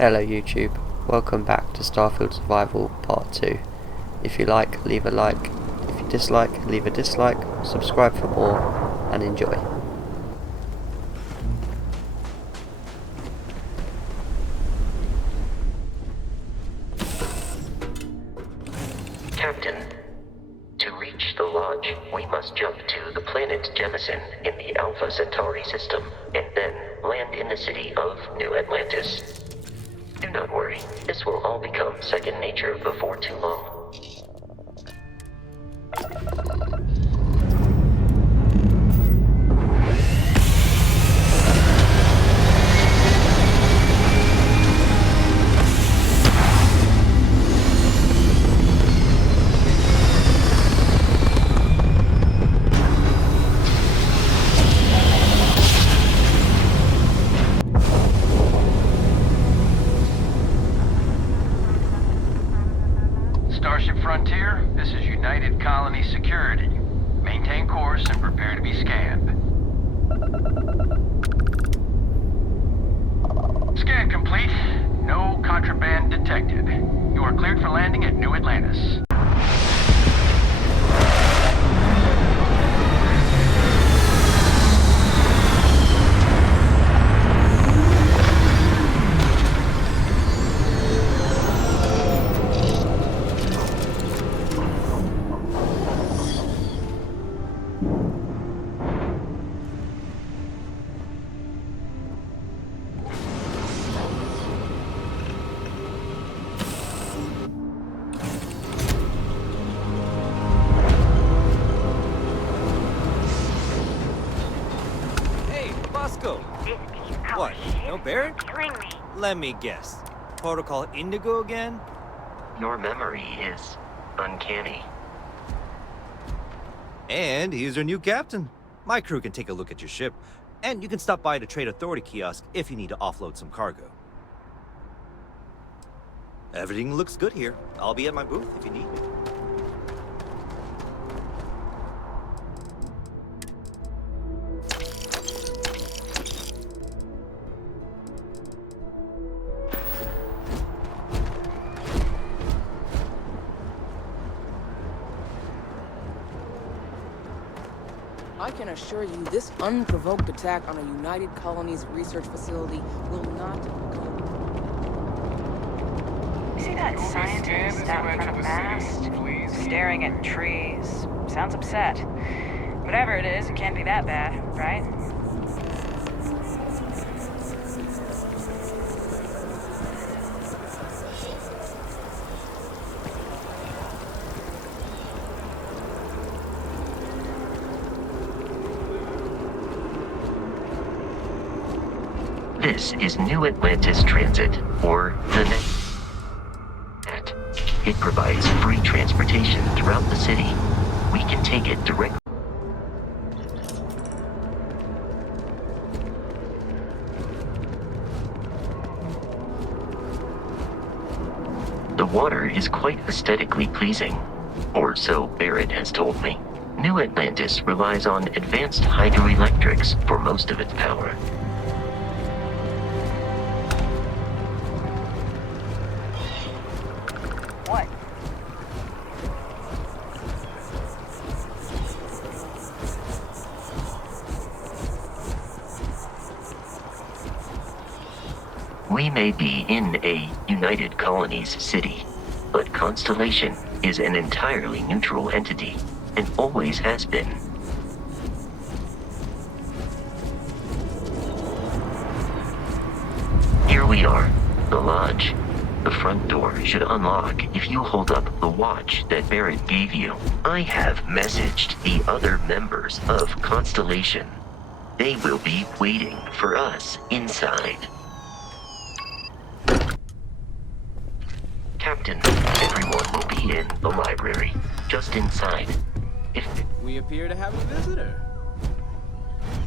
Hello YouTube, welcome back to Starfield Survival Part 2. If you like, leave a like. If you dislike, leave a dislike. Subscribe for more, and enjoy. Captain, to reach the lodge, we must jump to the planet Jemison in the Alpha Centauri system, and then land in the city of New Atlantis. Do not worry, this will all become second nature before too long. Starship Frontier, this is United Colony Security. Maintain course and prepare to be scanned. Scan complete. No contraband detected. You are cleared for landing at New Atlantis. What? No Barrett? Killing me. Let me guess. Protocol Indigo again? Your memory is uncanny. And he's your new captain. My crew can take a look at your ship, and you can stop by the Trade Authority kiosk if you need to offload some cargo. Everything looks good here. I'll be at my booth if you need me. I can assure you this unprovoked attack on a United Colonies research facility will not go. See that scientist out in front of the mast? Staring at trees. Sounds upset. Whatever it is, it can't be that bad, right? This is New Atlantis Transit, or the NET. It provides free transportation throughout the city. We can take it directly. The water is quite aesthetically pleasing, or so Barrett has told me. New Atlantis relies on advanced hydroelectrics for most of its power. What? We may be in a United Colonies city, but Constellation is an entirely neutral entity, and always has been. Here we are, the lodge. The front door should unlock if you hold up the watch that Barrett gave you. I have messaged the other members of Constellation. They will be waiting for us inside. Captain, everyone will be in the library, just inside. We appear to have a visitor.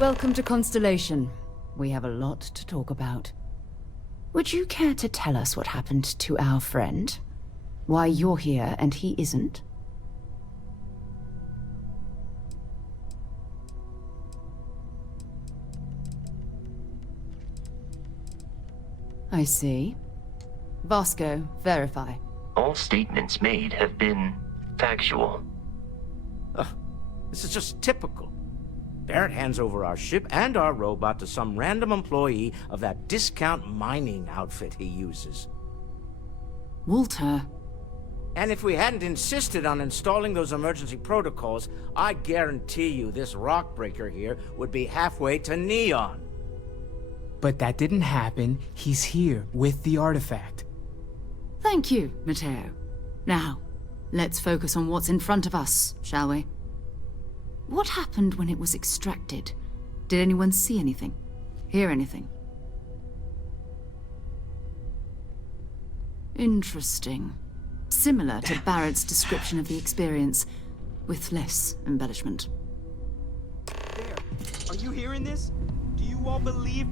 Welcome to Constellation. We have a lot to talk about. Would you care to tell us what happened to our friend? Why you're here and he isn't? I see. Vasco, verify. All statements made have been factual. This is just typical. Barrett hands over our ship and our robot to some random employee of that discount mining outfit he uses. Walter. And if we hadn't insisted on installing those emergency protocols, I guarantee you this rock breaker here would be halfway to Neon. But that didn't happen. He's here with the artifact. Thank you, Matteo. Now, let's focus on what's in front of us, shall we? What happened when it was extracted? Did anyone see anything? Hear anything? Interesting. Similar to Barrett's description of the experience, with less embellishment. There. Are you hearing this? Do you all believe?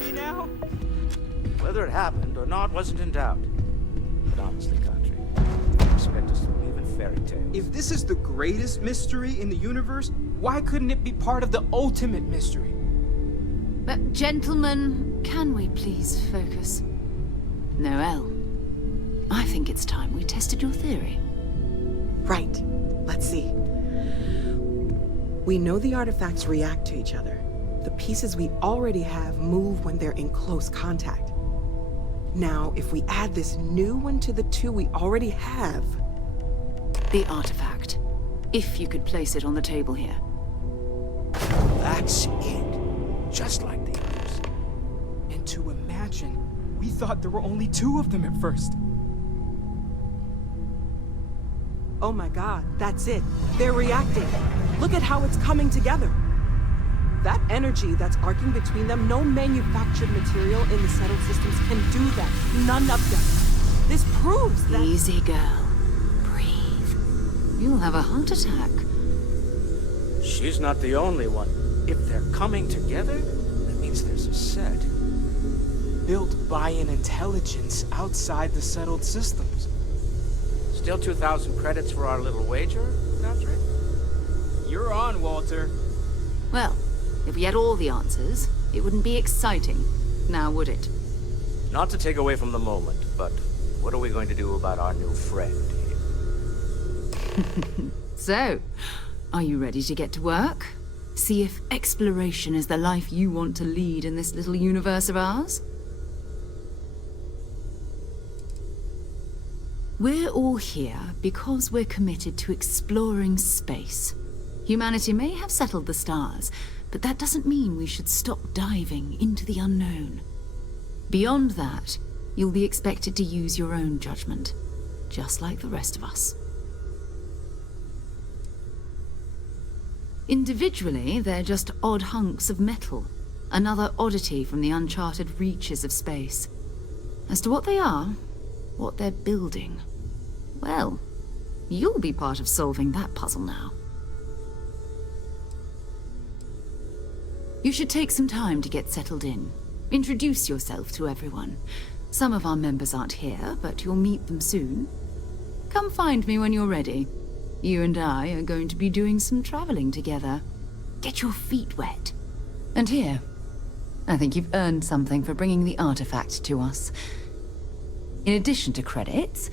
Me now? Whether it happened or not wasn't in doubt. But honestly, Country, you expect us to believe in fairy tales. If this is the greatest mystery in the universe, why couldn't it be part of the ultimate mystery? But gentlemen, can we please focus? Noel, I think it's time we tested your theory. Right. Let's see. We know the artifacts react to each other. The pieces we already have move when they're in close contact. Now, if we add this new one to the two we already have... The artifact. If you could place it on the table here. That's it. Just like the others. And to imagine, we thought there were only 2 of them at first. Oh my god, that's it. They're reacting. Look at how it's coming together. That energy that's arcing between them, no manufactured material in the settled systems can do that. None of them. This proves that... Easy, girl. Breathe. You'll have a heart attack. She's not the only one. If they're coming together, that means there's a set. Built by an intelligence outside the settled systems. Still 2,000 credits for our little wager, Country? You're on, Walter. Well, if we had all the answers, it wouldn't be exciting, now would it? Not to take away from the moment, but what are we going to do about our new friend here? So, are you ready to get to work? See if exploration is the life you want to lead in this little universe of ours? We're all here because we're committed to exploring space. Humanity may have settled the stars, but that doesn't mean we should stop diving into the unknown. Beyond that, you'll be expected to use your own judgment, just like the rest of us. Individually, they're just odd hunks of metal, another oddity from the uncharted reaches of space. As to what they are, what they're building, well, you'll be part of solving that puzzle now. You should take some time to get settled in. Introduce yourself to everyone. Some of our members aren't here, but you'll meet them soon. Come find me when you're ready. You and I are going to be doing some traveling together. Get your feet wet. And here, I think you've earned something for bringing the artifact to us. In addition to credits,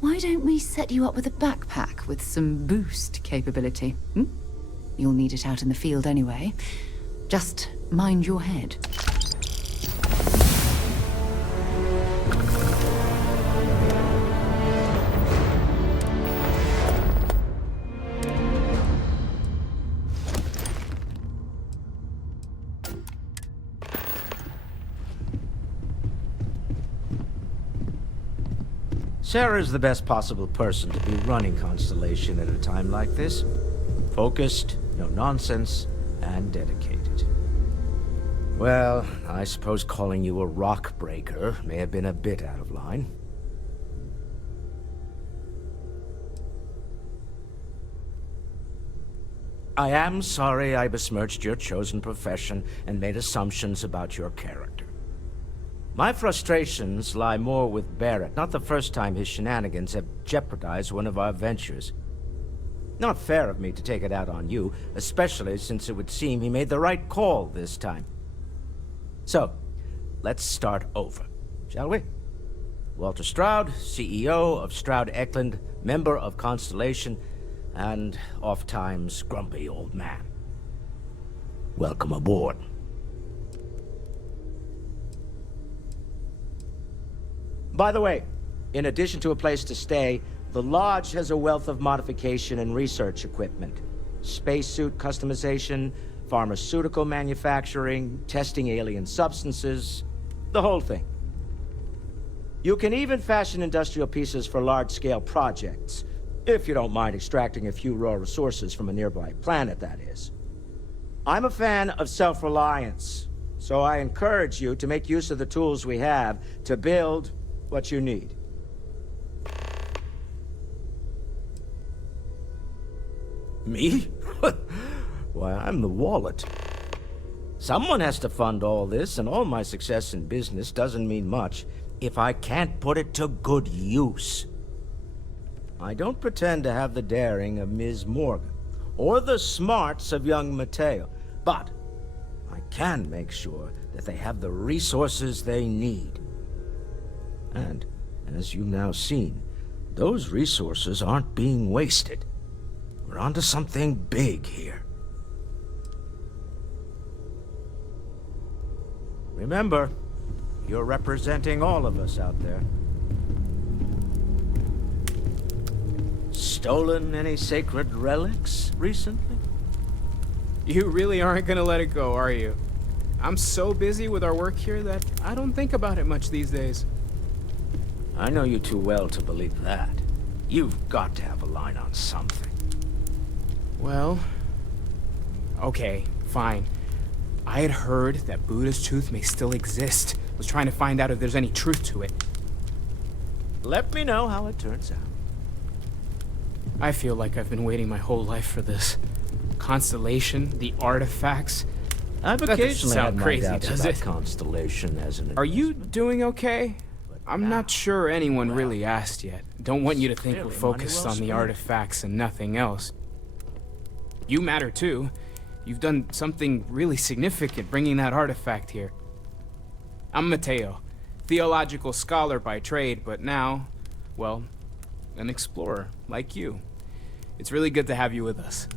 why don't we set you up with a backpack with some boost capability? You'll need it out in the field anyway. Just mind your head. Sarah's the best possible person to be running Constellation at a time like this. Focused, no nonsense, and dedicated. Well, I suppose calling you a rock breaker may have been a bit out of line. I am sorry I besmirched your chosen profession and made assumptions about your character. My frustrations lie more with Barrett, not the first time his shenanigans have jeopardized one of our ventures. Not fair of me to take it out on you, especially since it would seem he made the right call this time. So, let's start over, shall we? Walter Stroud, CEO of Stroud Eklund, member of Constellation, and oft-times grumpy old man. Welcome aboard. By the way, in addition to a place to stay, the Lodge has a wealth of modification and research equipment. Spacesuit customization, pharmaceutical manufacturing, testing alien substances, the whole thing. You can even fashion industrial pieces for large-scale projects, if you don't mind extracting a few raw resources from a nearby planet, that is. I'm a fan of self-reliance, so I encourage you to make use of the tools we have to build what you need. Me? Why, I'm the wallet. Someone has to fund all this, and all my success in business doesn't mean much if I can't put it to good use. I don't pretend to have the daring of Ms. Morgan, or the smarts of young Mateo, but I can make sure that they have the resources they need. And, as you've now seen, those resources aren't being wasted. We're onto something big here. Remember, you're representing all of us out there. Stolen any sacred relics recently? You really aren't gonna let it go, are you? I'm so busy with our work here that I don't think about it much these days. I know you too well to believe that. You've got to have a line on something. Well, okay, fine. I had heard that Buddha's tooth may still exist. Was trying to find out if there's any truth to it. Let me know how it turns out. I feel like I've been waiting my whole life for this. Constellation, the artifacts. I've That occasionally doesn't had sound my crazy, doubts does about it? Constellation as an Are you investment. doing okay? I'm not sure anyone really asked yet. Don't want you to think we're Clearly focused money well on the spent. artifacts and nothing else. You matter too. You've done something really significant bringing that artifact here. I'm Mateo, theological scholar by trade, but now, well, an explorer like you. It's really good to have you with us.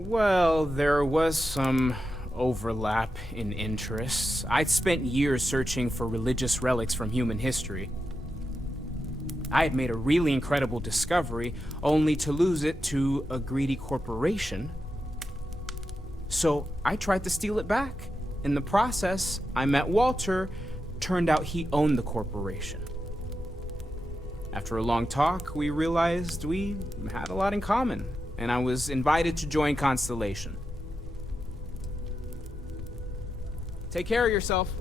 Well, there was some overlap in interests. I'd spent years searching for religious relics from human history. I had made a really incredible discovery, only to lose it to a greedy corporation. So I tried to steal it back. In the process, I met Walter. Turned out he owned the corporation. After a long talk, we realized we had a lot in common, and I was invited to join Constellation. Take care of yourself.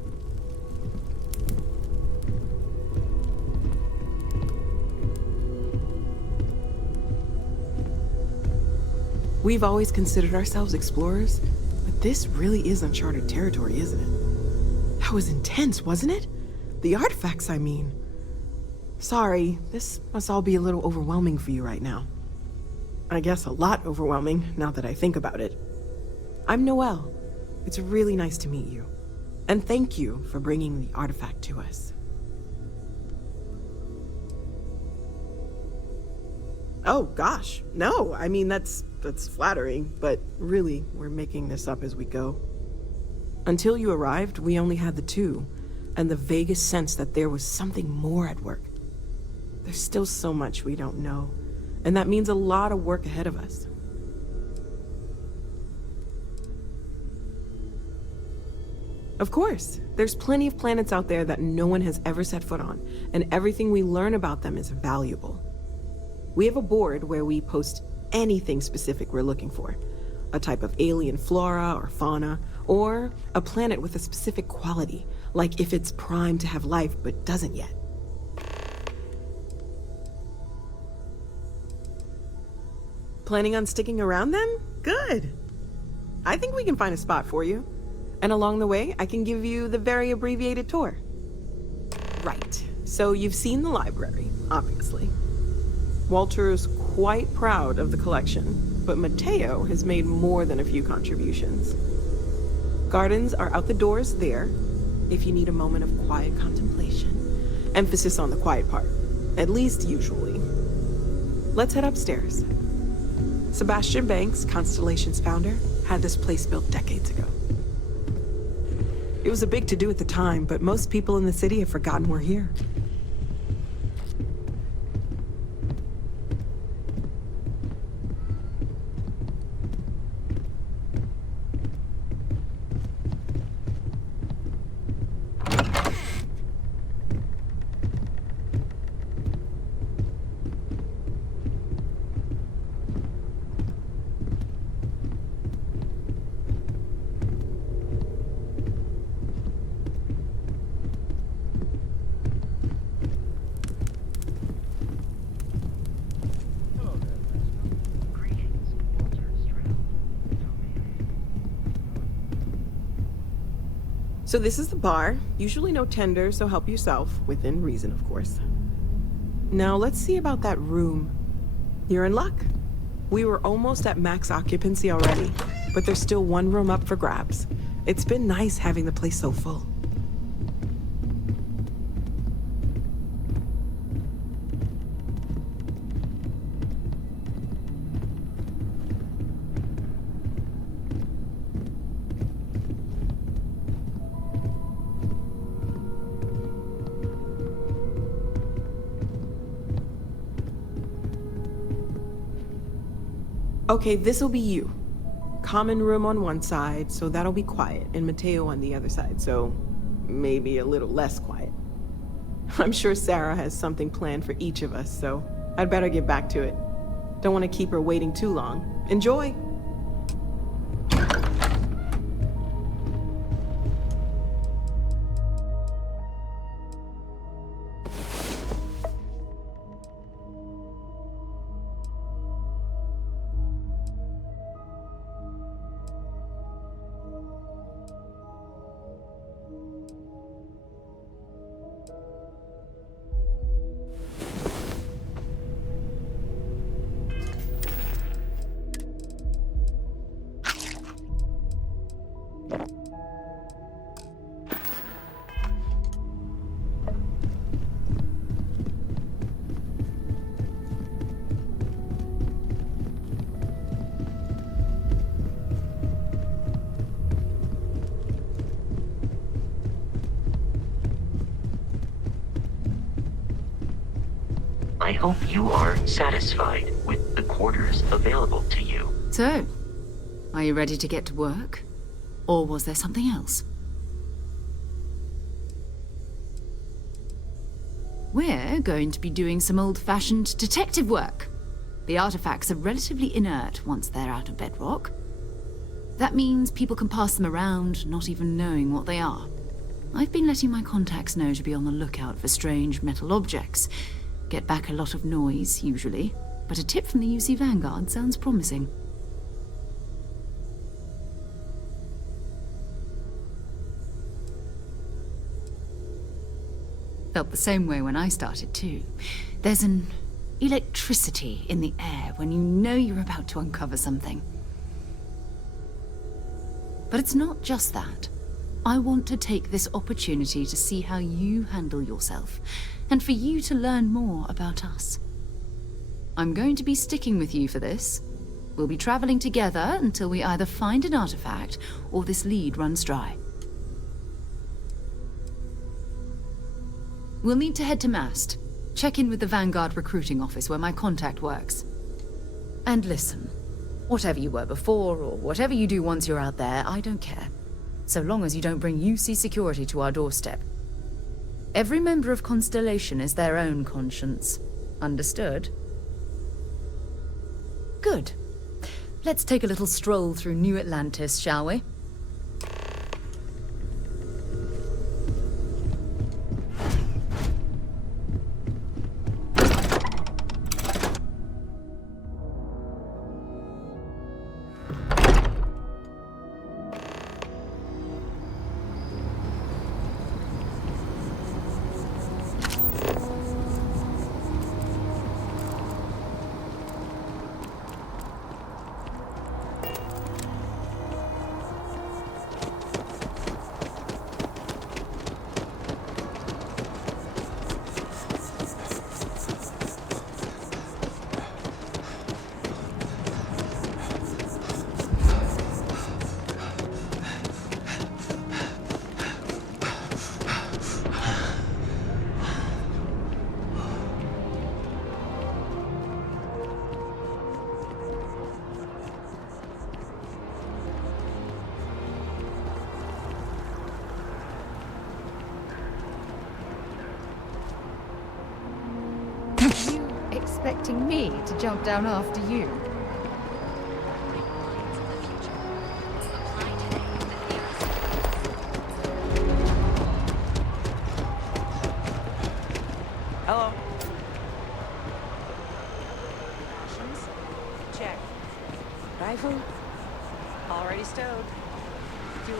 We've always considered ourselves explorers, but this really is uncharted territory, isn't it? That was intense, wasn't it? The artifacts, I mean. Sorry, this must all be a little overwhelming for you right now. I guess a lot overwhelming, now that I think about it. I'm Noelle. It's really nice to meet you. And thank you for bringing the artifact to us. Oh, gosh. No, I mean, that's flattering, but really, we're making this up as we go. Until you arrived, we only had the two, and the vaguest sense that there was something more at work. There's still so much we don't know, and that means a lot of work ahead of us. Of course, there's plenty of planets out there that no one has ever set foot on, and everything we learn about them is valuable. We have a board where we post anything specific we're looking for. A type of alien flora or fauna, or a planet with a specific quality, like if it's primed to have life but doesn't yet. Planning on sticking around then? Good. I think we can find a spot for you. And along the way, I can give you the very abbreviated tour. Right. So you've seen the library, obviously. Walter's quite proud of the collection, but Mateo has made more than a few contributions. Gardens are out the doors there, if you need a moment of quiet contemplation. Emphasis on the quiet part, at least usually. Let's head upstairs. Sebastian Banks, Constellation's founder, had this place built decades ago. It was a big to-do at the time, but most people in the city have forgotten we're here. So this is the bar. Usually no tender, so help yourself. Within reason, of course. Now let's see about that room. You're in luck. We were almost at max occupancy already, but there's still one room up for grabs. It's been nice having the place so full. Okay, this'll be you. Common room on one side, so that'll be quiet, and Mateo on the other side, so maybe a little less quiet. I'm sure Sarah has something planned for each of us, so I'd better get back to it. Don't want to keep her waiting too long. Enjoy! I hope you are satisfied with the quarters available to you. So, are you ready to get to work? Or was there something else? We're going to be doing some old-fashioned detective work. The artifacts are relatively inert once they're out of bedrock. That means people can pass them around, not even knowing what they are. I've been letting my contacts know to be on the lookout for strange metal objects. Get back a lot of noise, usually, but a tip from the UC Vanguard sounds promising. Felt the same way when I started, too. There's an electricity in the air when you know you're about to uncover something. But it's not just that. I want to take this opportunity to see how you handle yourself, and for you to learn more about us. I'm going to be sticking with you for this. We'll be traveling together until we either find an artifact or this lead runs dry. We'll need to head to Mast. Check in with the Vanguard recruiting office where my contact works. And listen, whatever you were before or whatever you do once you're out there, I don't care. So long as you don't bring UC security to our doorstep. Every member of Constellation is their own conscience. Understood? Good. Let's take a little stroll through New Atlantis, shall we? expecting me to jump down after you? Hello. Check. Rifle? Already stowed. Fuel?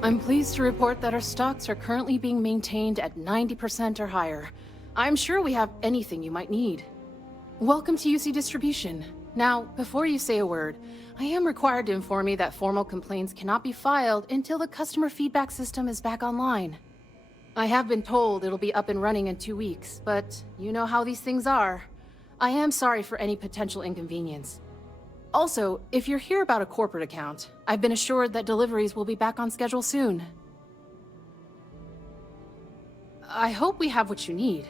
I'm pleased to report that our stocks are currently being maintained at 90% or higher. I'm sure we have anything you might need. Welcome to UC Distribution. Now, before you say a word, I am required to inform you that formal complaints cannot be filed until the customer feedback system is back online. I have been told it'll be up and running in 2 weeks, but you know how these things are. I am sorry for any potential inconvenience. Also, if you're here about a corporate account, I've been assured that deliveries will be back on schedule soon. I hope we have what you need.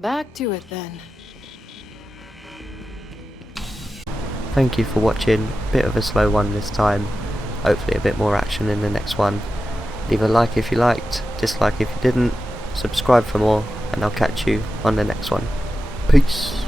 Back to it then. Thank you for watching. Bit of a slow one this time. Hopefully a bit more action in the next one. Leave a like if you liked, dislike if you didn't, subscribe for more, and I'll catch you on the next one. Peace.